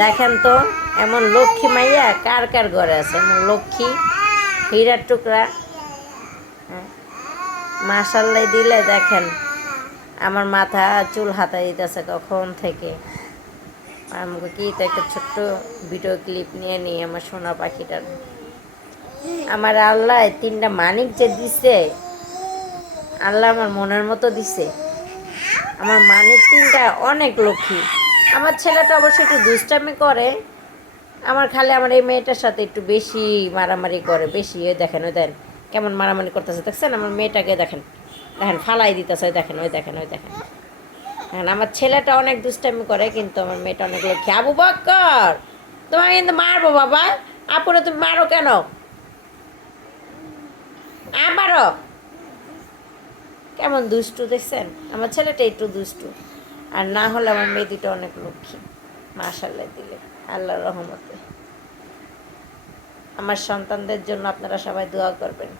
দেখেন তো, এমন লক্ষ্মী মাইয়া কার কার ঘরে আছে? এমন লক্ষ্মী, হীরার টুকরা হ্যাঁ। মাশাল্লাহ দিলে দেখেন, আমার মাথা চুল হাতা দিতেছে কখন থেকে। আমাকে কি তো একটা ছোট্ট ভিডিও ক্লিপ নিয়ে নিই আমার সোনা পাখিটার আমার আল্লাহ তিনটা মানিক যে দিছে, আল্লাহ আমার মনের মতো দিছে। আমার মানিক তিনটা অনেক লক্ষ্মী। আমার ছেলেটা অবশ্য একটু দুষ্টামি করে। আমার খালে আমার এই মেয়েটার সাথে একটু বেশি মারামারি করে, বেশি ওই দেখেন ওই দেখেন, কেমন মারামারি করতেছে, দেখছেন? আমার মেয়েটাকে দেখেন দেখেন, ফালাই দিতেছে, ওই দেখেন ওই দেখেন ওই দেখেন। হ্যাঁ আমার ছেলেটা অনেক দুষ্টামি করে, কিন্তু আমার মেয়েটা অনেক লক্ষ্মী আবু বক্কর, তোমাকে কিন্তু মারবো বাবা, আপুরে তুমি মারো কেন? আবারও কেমন দুষ্টু, দেখছেন? আমার ছেলেটা একটু দুষ্টু। আর না হলে আমার মেয়েদিটা অনেক লক্ষ্মী মাশাল্লাহ দিলে আল্লাহ রহমতে। আমার সন্তানদের জন্য আপনারা সবাই দোয়া করবেন।